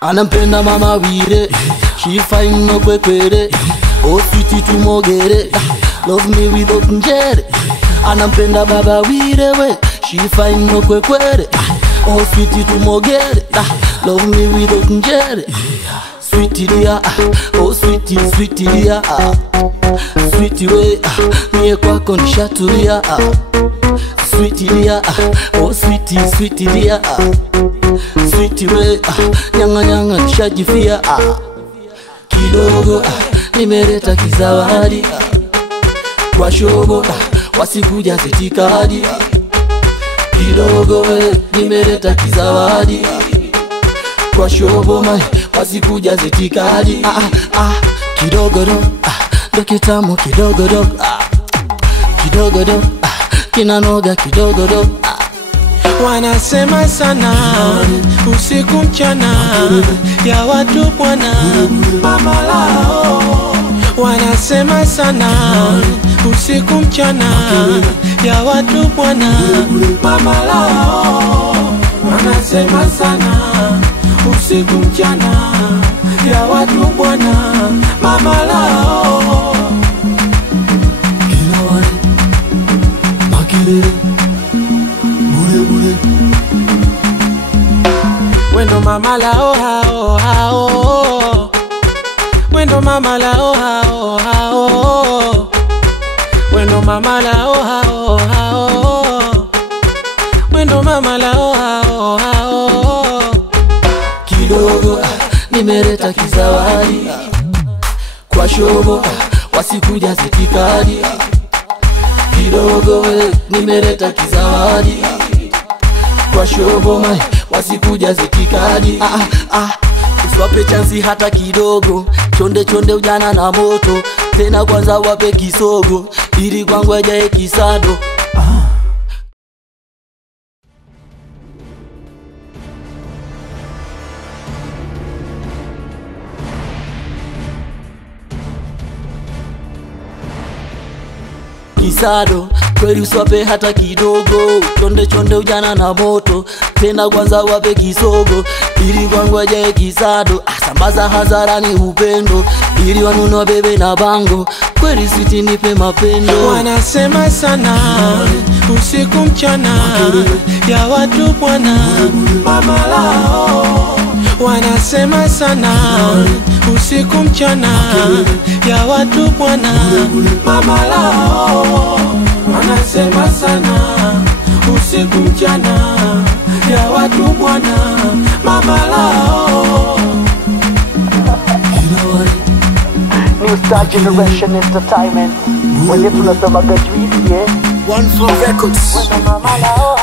Anampenda mama wire, she fine no kwekwere. Oh sweetie tumogere, love me without njere. Anampenda baba wire we, she fine no kwekwere. Oh sweetie tumogere, love me without njere. Sweetie dear, oh sweetie, sweetie dear. Sweetie we, mie kwako nishatulia. Sweetie dear, oh sweetie, sweetie dear. Sweetie we, nyanga nyanga nishajifia. Kidogo, nimeleta kizawadi. Kwa shogo, wasikuja zitikadi. Kidogo we, nimeleta kizawadi. Kwa shogo mai, wasikuja zitikadi. Kidogo do, ndo kitamu kidogo do. Kidogo do, kinanoga kidogo do. Wanasema sana usiku mchana ya watu bwana mama lao. Wanasema sana usiku mchana ya watu bwana mama lao. Wanasema sana usiku mchana ya watu bwana mama lao. Kilawari, makilere, Wendo mama lao hao hao. Wendo mama lao hao hao. Wendo mama lao hao hao. Wendo mama lao hao hao. Kidogo, nimeleta kizawadi. Kwa shogo, wasikuja zitikadi. Kidogo we, nimeleta kizawadi. Kwa shogo mai, wasikuja zitikadi. Usiwape chansi hata kidogo. Chonde chonde ujana na moto. Tena kwanza wape kisogo, ili kwangu ajaye kisado. Kisado, kweli usiwape hata kidogo. Chonde chonde ujana na moto. Tena kwanza wape kisogo, ili kwangu ajaye kisado. Sambaza hadharani upendo, ili wanunua bebe na bango. Kweli sweetie nipe mapendo. Wanasema sana usiku mchana ya watu bwana mama lao. Wanasema sana usiku mchana ya watu bwana mama lao. Wanasema sana usiku mchana ya watu bwana mama lao. New Star Generation Entertainment. Wenye tunasema graduate, yeah. One Flow Records. Wendo mama lao.